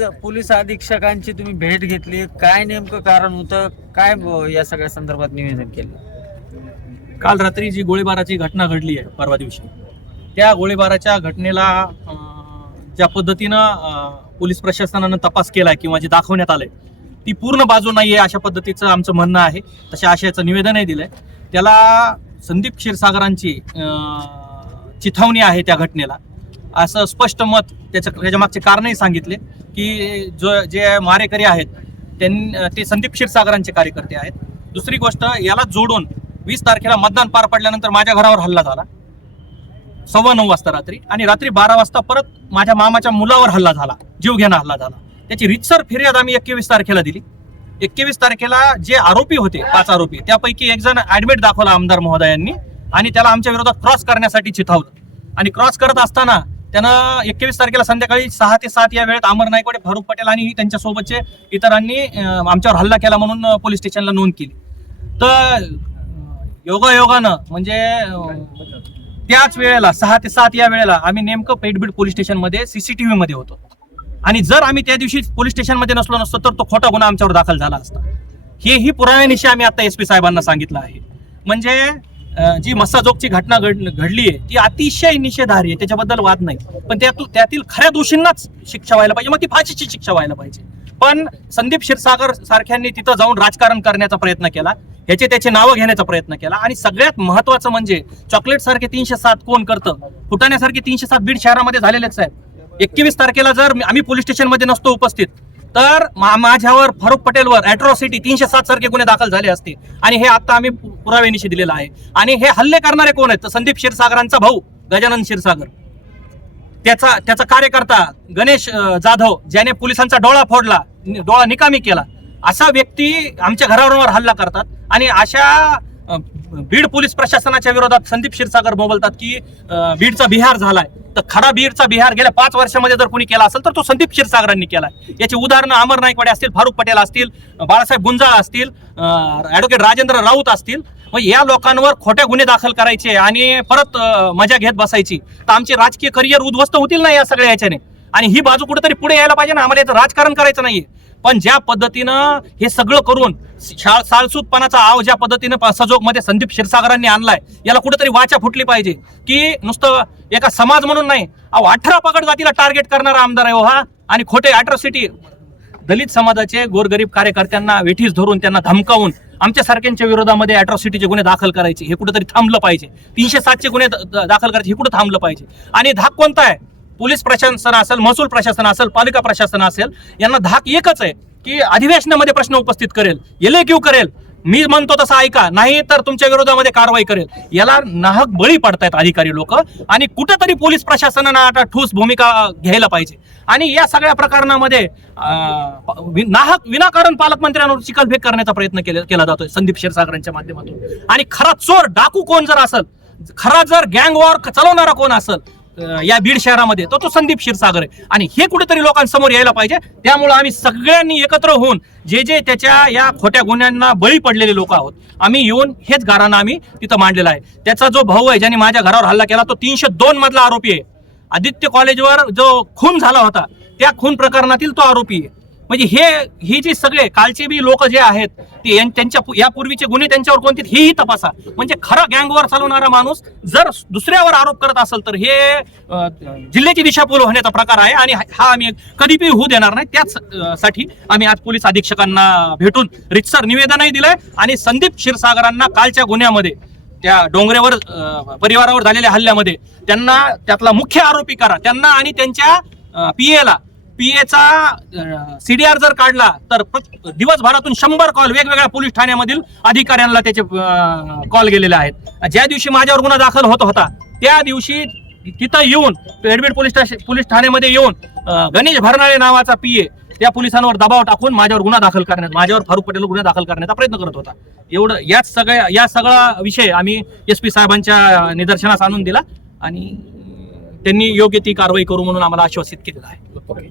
आज पोलीस अधीक्षकांची तुम्ही भेट घेतली. काय नेमकं कारण होतं? काय या सगळ्या संदर्भात निवेदन केलं? काल रात्री जी गोळीबाराची घटना घडली आहे परवा दिवशी त्या गोळीबाराच्या घटनेला ज्या पद्धतीनं पोलीस प्रशासनानं तपास केलाय किंवा जे दाखवण्यात आलंय ती पूर्ण बाजू नाहीये अशा पद्धतीचं आमचं म्हणणं आहे. तशा आशयाचं निवेदनही दिलंय. त्याला संदीप क्षीरसागरांची चिथावणी आहे त्या घटनेला. असं स्पष्ट मत त्याच्या त्याच्या मागचे कारणही सांगितले की जो जे मारेकरी आहेत ते संदीप क्षीरसागरांचे कार्यकर्ते आहेत. दुसरी गोष्ट याला जोडून वीस तारखेला मतदान पार पडल्यानंतर माझ्या घरावर हल्ला झाला. सव्वा नऊ वाजता रात्री आणि रात्री बारा वाजता परत माझ्या मामाच्या मुलावर हल्ला झाला. जीवघेणा हल्ला झाला. त्याची रितसर फिर्याद आम्ही एकवीस तारखेला दिली. एकवीस तारखेला जे आरोपी होते पाच आरोपी त्यापैकी एक जण ऍडमिट दाखवला आमदार महोदयांनी आणि त्याला आमच्या विरोधात क्रॉस करण्यासाठी चिथावलं. आणि क्रॉस करत असताना त्यानं एकवीस तारखेला संध्याकाळी सहा ते सात या वेळेत अमर नायकवाडे फारुख पटेल आणि त्यांच्या सोबतचे इतरांनी आमच्यावर हल्ला केला म्हणून पोलीस स्टेशनला नोंद केली. तर योगायोगानं म्हणजे त्याच वेळेला सहा ते सात या वेळेला आम्ही नेमकं पेटबीड पोलीस स्टेशनमध्ये सीसीटीव्ही मध्ये होतो. आणि जर आम्ही त्या दिवशी पोलीस स्टेशनमध्ये नसलो नसतो तर तो खोटा गुन्हा आमच्यावर दाखल झाला असता. हेही पुराव्यानिशी आम्ही आता एस पी साहेबांना सांगितलं आहे. म्हणजे जी मस्साजोगची घटना घड घडली आहे ती अतिशय निषेधार्ह आहे त्याच्याबद्दल वाद नाही. पण त्यातू त्यातील खऱ्या दोषींनाच शिक्षा व्हायला पाहिजे मग ती फाशीची शिक्षा व्हायला पाहिजे. पण संदीप क्षीरसागर सारख्यांनी तिथं जाऊन राजकारण करण्याचा प्रयत्न केला ह्याचे त्याचे नावं घेण्याचा प्रयत्न केला आणि सगळ्यात महत्वाचं म्हणजे चॉकलेट सारखे तीनशे सात कोण करतं? फुटाण्यासारखे तीनशे सात बीड शहरामध्ये झालेलेच आहेत. एकवीस तारखेला जर आम्ही पोलीस स्टेशनमध्ये नसतो उपस्थित तर मा- माझ्यावर फारुख पटेलवर अॅट्रॉसिटी तीनशे सात सारखे गुन्हे दाखल झाले असतील. आणि हे आता आम्ही पुराव्यानिशी दिलेलं आहे. आणि हे हल्ले करणारे कोण आहेत? तर संदीप क्षीरसागरांचा भाऊ गजानन क्षीरसागर. त्याचा त्याचा कार्यकर्ता गणेश जाधव ज्याने पोलिसांचा डोळा फोडला डोळा निकामी केला असा व्यक्ती आमच्या घरावर हल्ला करतात. आणि अशा बीड पोलीस प्रशासनाच्या विरोधात संदीप क्षीरसागर बोलतात की बीडचा बिहार झालाय. तर खरा बीडचा बिहार गेल्या पाच वर्षामध्ये जर कोणी केला असेल तर तो संदीप क्षीरसागरांनी केला याची उदाहरणं अमर नाईकवाडे असतील फारुख पटेल असतील बाळासाहेब गुंजाळ असतील ॲडव्होकेट राजेंद्र राऊत असतील मग या लोकांवर खोटे गुन्हे दाखल करायचे आणि परत मजा घेत बसायची. तर आमचे राजकीय करिअर उद्ध्वस्त होतील ना या सगळ्या याच्याने? आणि ही बाजू कुठेतरी पुढे यायला पाहिजे ना? आम्हाला याचं राजकारण करायचं नाहीये. पण ज्या पद्धतीनं हे सगळं करून सालसूतपणाचा आव ज्या पद्धतीनं सजोगमध्ये संदीप क्षीरसागरांनी आणलाय याला कुठेतरी वाचा फुटली पाहिजे. की नुसतं एका समाज म्हणून नाही अहो अठरा पकड जातीला टार्गेट करणारा आमदार आहे हो हा आणि खोटे अॅट्रॉसिटी दलित समाजाचे गोरगरीब कार्यकर्त्यांना वेठीस धरून त्यांना धमकावून आमच्या सारख्यांच्या विरोधामध्ये अॅट्रॉसिटीचे गुन्हे दाखल करायचे हे कुठेतरी थांबलं पाहिजे. तीनशे सातचे गुन्हे द- दाखल करायचे हे कुठं थांबलं पाहिजे? आणि धाक कोणता आहे? पोलीस प्रशासन असेल महसूल प्रशासन असेल पालिका प्रशासन असेल यांना धाक एकच आहे की अधिवेशनामध्ये प्रश्न उपस्थित करेल एले क्यू करेल. मी म्हणतो तसं ऐका नाही तर तुमच्या विरोधामध्ये कारवाई करेल. याला नाहक बळी पडतायत अधिकारी लोक आणि कुठेतरी पोलीस प्रशासनानं आता ठोस भूमिका घ्यायला पाहिजे. आणि या सगळ्या प्रकरणामध्ये नाहक विनाकारण पालकमंत्र्यांवर चिकलफेक करण्याचा प्रयत्न केला केला जातोय संदीप क्षीरसागरांच्या माध्यमातून. आणि खरा चोर डाकू कोण जर असेल खरा जर गँग वॉर चालवणारा कोण असेल या बीड शहरामध्ये तो तो संदीप क्षीरसागर आहे. आणि हे कुठेतरी लोकांसमोर यायला पाहिजे. त्यामुळे आम्ही सगळ्यांनी एकत्र होऊन जे जे त्याच्या या खोट्या गुन्ह्यांना बळी पडलेले लोक आहोत आम्ही येऊन हेच घराणं आम्ही तिथं मांडलेला आहे. त्याचा जो भाऊ आहे ज्याने माझ्या घरावर हल्ला केला तो तीनशे दोन मधला आरोपी आहे. आदित्य कॉलेजवर जो खून झाला होता त्या खून प्रकरणातील तो आरोपी आहे. म्हणजे हे ही जी सगळे कालचे बी लोक जे आहेत ते त्यांच्या यापूर्वीचे गुन्हे त्यांच्यावर कोणते हेही तपासा. म्हणजे खरा गँगवर चालवणारा माणूस जर दुसऱ्यावर आरोप करत असेल तर हे जिल्ह्याची दिशाभूल होण्याचा प्रकार आहे आणि हा- आम्ही कधीपी होऊ देणार नाही. त्याच साठी आम्ही आज पोलीस अधीक्षकांना भेटून रितसर निवेदनही दिलंय आणि संदीप क्षीरसागरांना कालच्या गुन्ह्यामध्ये त्या डोंगरेवर परिवारावर झालेल्या हल्ल्यामध्ये त्यांना त्यातला मुख्य आरोपी करा. त्यांना आणि त्यांच्या पीएला पीएचा सीडीआर जर काढला तर दिवसभरातून शंभर कॉल वेगवेगळ्या पोलीस ठाण्यामधील अधिकाऱ्यांना त्याचे कॉल गेलेले आहेत. ज्या दिवशी माझ्यावर गुन्हा दाखल होत होता त्या दिवशी तिथं येऊन एडमिट पोलीस स्टेशन पोलीस ठाण्यामध्ये येऊन गणेश भरनाळे नावाचा पीए त्या पोलिसांवर दबाव टाकून माझ्यावर गुन्हा दाखल करण्यात माझ्यावर फारुख पटेल गुन्हा दाखल करण्याचा प्रयत्न करत होता. एवढं याच सगळ्या या सगळा विषय आम्ही एस पी साहेबांच्या निदर्शनास आणून दिला आणि त्यांनी योग्य ती कारवाई करू म्हणून आम्हाला आश्वासित केलेलं आहे.